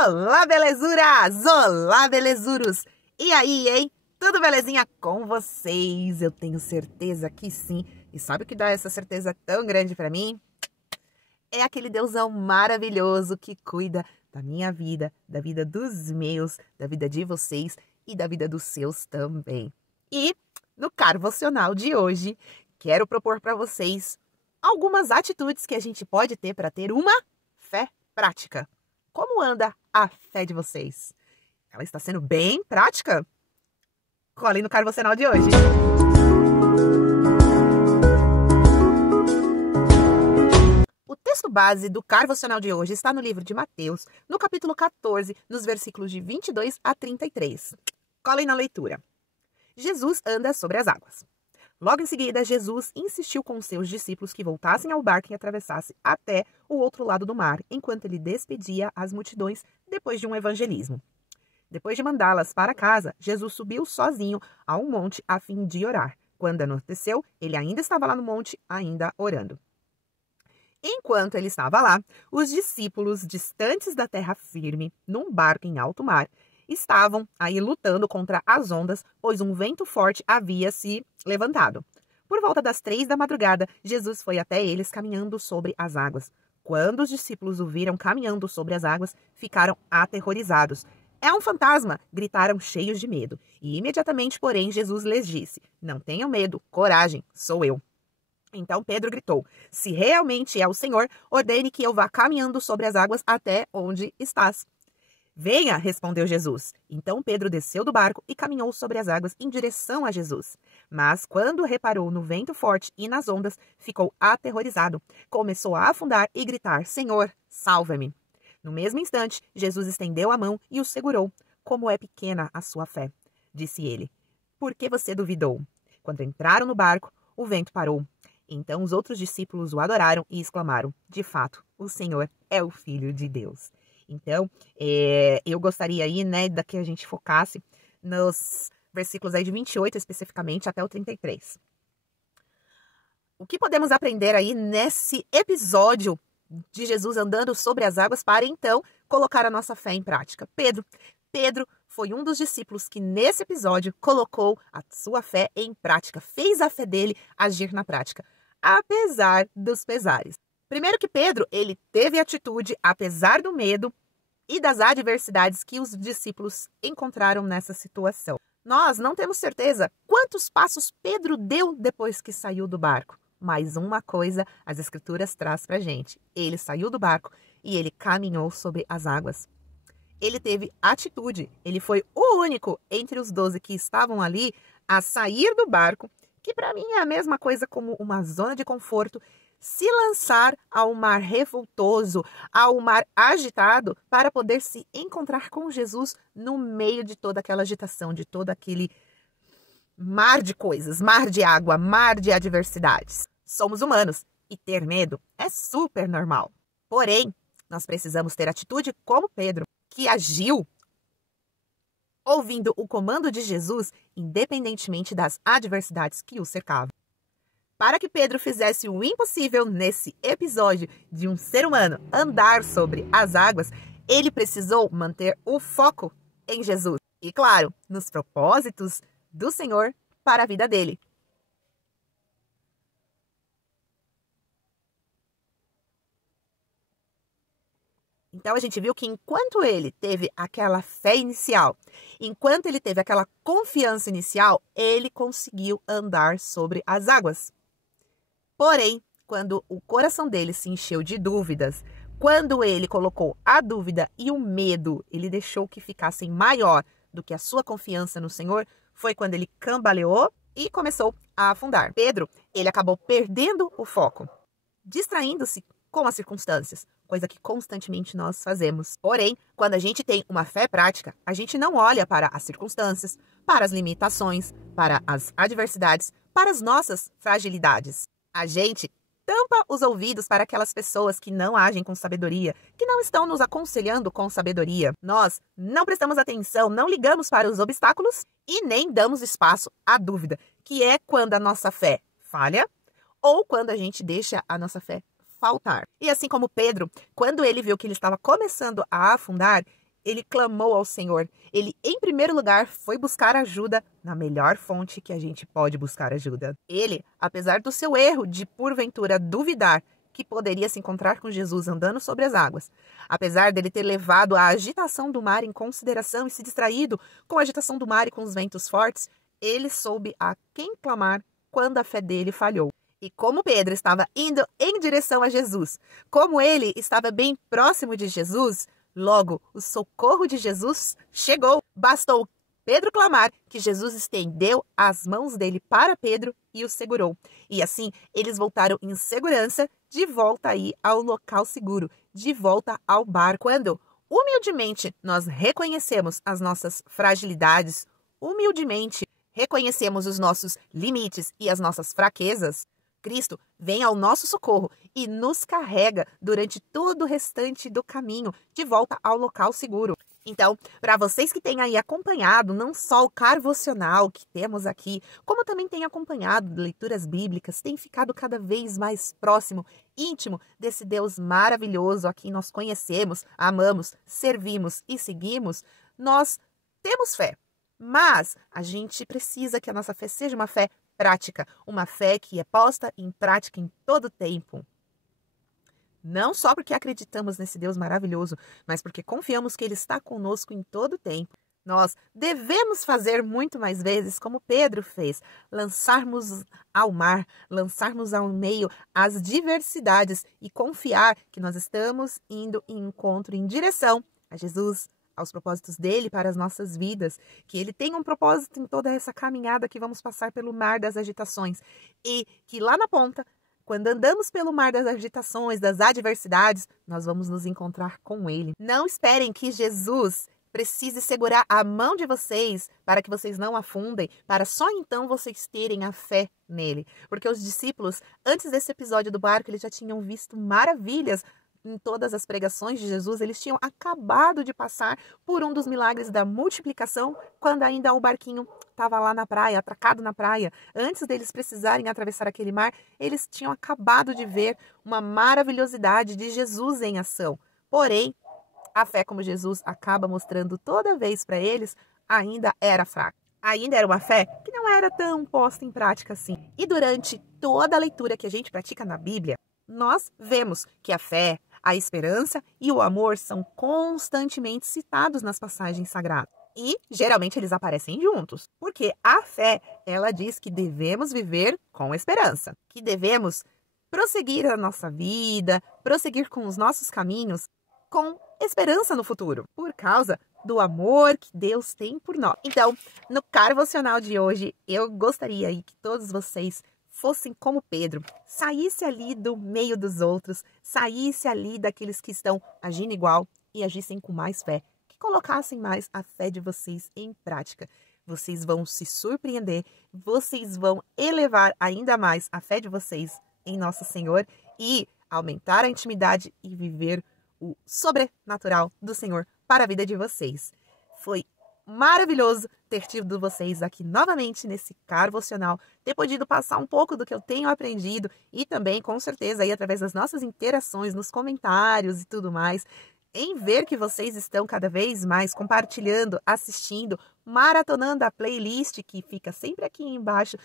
Olá, belezuras! Olá, belezuros! E aí, hein? Tudo belezinha com vocês? Eu tenho certeza que sim. E sabe o que dá essa certeza tão grande pra mim? É aquele Deusão maravilhoso que cuida da minha vida, da vida dos meus, da vida de vocês e da vida dos seus também. E no Carvocional de hoje, quero propor para vocês algumas atitudes que a gente pode ter para ter uma fé prática. Como anda a fé de vocês? Ela está sendo bem prática? Colhem no Carvocional de hoje. O texto base do Carvocional de hoje está no livro de Mateus, no capítulo 14, nos versículos de 22 a 33. Colhem na leitura. Jesus anda sobre as águas. Logo em seguida, Jesus insistiu com seus discípulos que voltassem ao barco e atravessassem até o outro lado do mar, enquanto ele despedia as multidões depois de um evangelismo. Depois de mandá-las para casa, Jesus subiu sozinho a um monte a fim de orar. Quando anoiteceu, ele ainda estava lá no monte, ainda orando. Enquanto ele estava lá, os discípulos, distantes da terra firme, num barco em alto mar, estavam aí lutando contra as ondas, pois um vento forte havia se levantado. Por volta das 3 da madrugada, Jesus foi até eles caminhando sobre as águas. Quando os discípulos o viram caminhando sobre as águas, ficaram aterrorizados. É um fantasma! Gritaram cheios de medo. E imediatamente, porém, Jesus lhes disse: Não tenham medo, coragem, sou eu. Então Pedro gritou: Se realmente é o Senhor, ordene que eu vá caminhando sobre as águas até onde estás. Venha, respondeu Jesus. Então Pedro desceu do barco e caminhou sobre as águas em direção a Jesus. Mas quando reparou no vento forte e nas ondas, ficou aterrorizado. Começou a afundar e gritar: Senhor, salva-me. No mesmo instante, Jesus estendeu a mão e o segurou. Como é pequena a sua fé, disse ele. Por que você duvidou? Quando entraram no barco, o vento parou. Então os outros discípulos o adoraram e exclamaram: De fato, o Senhor é o Filho de Deus. Então, eu gostaria aí, né, que a gente focasse nos versículos aí de 28 especificamente até o 33. O que podemos aprender aí nesse episódio de Jesus andando sobre as águas para então colocar a nossa fé em prática? Pedro foi um dos discípulos que nesse episódio colocou a sua fé em prática, fez a fé dele agir na prática, apesar dos pesares. Primeiro que Pedro, ele teve atitude apesar do medo e das adversidades que os discípulos encontraram nessa situação. Nós não temos certeza quantos passos Pedro deu depois que saiu do barco. Mas uma coisa as escrituras traz pra gente. Ele saiu do barco e ele caminhou sobre as águas. Ele teve atitude. Ele foi o único entre os 12 que estavam ali a sair do barco, que para mim é a mesma coisa como uma zona de conforto, se lançar ao mar revoltoso, ao mar agitado, para poder se encontrar com Jesus no meio de toda aquela agitação, de todo aquele mar de coisas, mar de água, mar de adversidades. Somos humanos e ter medo é super normal. Porém, nós precisamos ter atitude como Pedro, que agiu ouvindo o comando de Jesus, independentemente das adversidades que o cercavam. Para que Pedro fizesse o impossível nesse episódio de um ser humano andar sobre as águas, ele precisou manter o foco em Jesus. E, claro, nos propósitos do Senhor para a vida dele. Então a gente viu que enquanto ele teve aquela fé inicial, enquanto ele teve aquela confiança inicial, ele conseguiu andar sobre as águas. Porém, quando o coração dele se encheu de dúvidas, quando ele colocou a dúvida e o medo, ele deixou que ficassem maior do que a sua confiança no Senhor, foi quando ele cambaleou e começou a afundar. Pedro, ele acabou perdendo o foco, distraindo-se com as circunstâncias, coisa que constantemente nós fazemos. Porém, quando a gente tem uma fé prática, a gente não olha para as circunstâncias, para as limitações, para as adversidades, para as nossas fragilidades. A gente tampa os ouvidos para aquelas pessoas que não agem com sabedoria, que não estão nos aconselhando com sabedoria. Nós não prestamos atenção, não ligamos para os obstáculos e nem damos espaço à dúvida, que é quando a nossa fé falha ou quando a gente deixa a nossa fé faltar. E assim como Pedro, quando ele viu que ele estava começando a afundar, ele clamou ao Senhor. Ele, em primeiro lugar, foi buscar ajuda na melhor fonte que a gente pode buscar ajuda. Ele, apesar do seu erro de, porventura, duvidar que poderia se encontrar com Jesus andando sobre as águas, apesar dele ter levado a agitação do mar em consideração e se distraído com a agitação do mar e com os ventos fortes, ele soube a quem clamar quando a fé dele falhou. E como Pedro estava indo em direção a Jesus, como ele estava bem próximo de Jesus, logo o socorro de Jesus chegou. Bastou Pedro clamar que Jesus estendeu as mãos dele para Pedro e o segurou. E assim eles voltaram em segurança de volta aí ao local seguro, de volta ao barco. Quando humildemente nós reconhecemos as nossas fragilidades, humildemente reconhecemos os nossos limites e as nossas fraquezas, Cristo vem ao nosso socorro e nos carrega durante todo o restante do caminho de volta ao local seguro. Então, para vocês que têm aí acompanhado não só o carvocional que temos aqui, como também têm acompanhado leituras bíblicas, têm ficado cada vez mais próximo, íntimo desse Deus maravilhoso a quem nós conhecemos, amamos, servimos e seguimos, nós temos fé. Mas a gente precisa que a nossa fé seja uma fé prática, uma fé que é posta em prática em todo tempo. Não só porque acreditamos nesse Deus maravilhoso, mas porque confiamos que Ele está conosco em todo tempo. Nós devemos fazer muito mais vezes como Pedro fez, lançarmos ao mar, lançarmos ao meio as diversidades e confiar que nós estamos indo em encontro, em direção a Jesus, aos propósitos dele para as nossas vidas, que ele tem um propósito em toda essa caminhada que vamos passar pelo mar das agitações e que lá na ponta, quando andamos pelo mar das agitações, das adversidades, nós vamos nos encontrar com ele. Não esperem que Jesus precise segurar a mão de vocês para que vocês não afundem, para só então vocês terem a fé nele. Porque os discípulos, antes desse episódio do barco, eles já tinham visto maravilhas em todas as pregações de Jesus. Eles tinham acabado de passar por um dos milagres da multiplicação, quando ainda o barquinho estava lá na praia, atracado na praia. Antes deles precisarem atravessar aquele mar, eles tinham acabado de ver uma maravilhosidade de Jesus em ação. Porém, a fé, como Jesus acaba mostrando toda vez para eles, ainda era fraca. Ainda era uma fé que não era tão posta em prática assim. E durante toda a leitura que a gente pratica na Bíblia, nós vemos que a fé, a esperança e o amor são constantemente citados nas passagens sagradas. E, geralmente, eles aparecem juntos. Porque a fé, ela diz que devemos viver com esperança. Que devemos prosseguir a nossa vida, prosseguir com os nossos caminhos com esperança no futuro. Por causa do amor que Deus tem por nós. Então, no carvocional de hoje, eu gostaria que todos vocês fossem como Pedro, saísse ali do meio dos outros, saísse ali daqueles que estão agindo igual e agissem com mais fé, que colocassem mais a fé de vocês em prática. Vocês vão se surpreender, vocês vão elevar ainda mais a fé de vocês em Nosso Senhor e aumentar a intimidade e viver o sobrenatural do Senhor para a vida de vocês. Foi maravilhoso ter tido vocês aqui novamente nesse carvocional, ter podido passar um pouco do que eu tenho aprendido e também, com certeza, aí através das nossas interações, nos comentários e tudo mais, em ver que vocês estão cada vez mais compartilhando, assistindo, maratonando a playlist que fica sempre aqui embaixo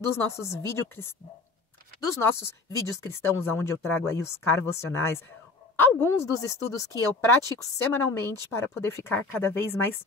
dos nossos vídeos cristãos, onde eu trago aí os carvocionais, alguns dos estudos que eu pratico semanalmente para poder ficar cada vez mais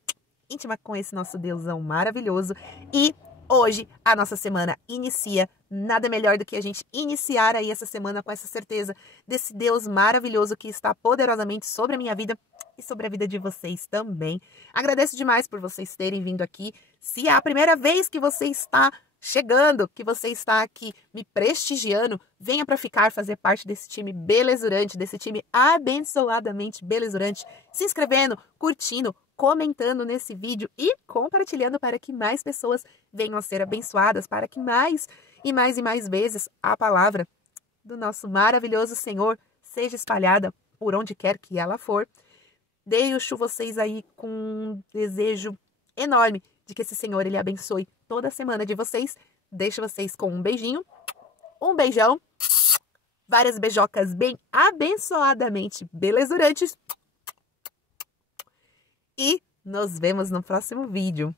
íntima com esse nosso Deusão maravilhoso. E hoje a nossa semana inicia. Nada melhor do que a gente iniciar aí essa semana com essa certeza desse Deus maravilhoso que está poderosamente sobre a minha vida e sobre a vida de vocês também. Agradeço demais por vocês terem vindo aqui. Se é a primeira vez que você está chegando, que você está aqui me prestigiando, venha para ficar, fazer parte desse time belezurante, desse time abençoadamente belezurante, se inscrevendo, curtindo, comentando nesse vídeo e compartilhando para que mais pessoas venham a ser abençoadas, para que mais e mais e mais vezes a palavra do nosso maravilhoso Senhor seja espalhada por onde quer que ela for. Deixo vocês aí com um desejo enorme de que esse Senhor, Ele abençoe toda a semana de vocês. Deixo vocês com um beijinho, um beijão, várias beijocas bem abençoadamente belezurantes. e nos vemos no próximo vídeo.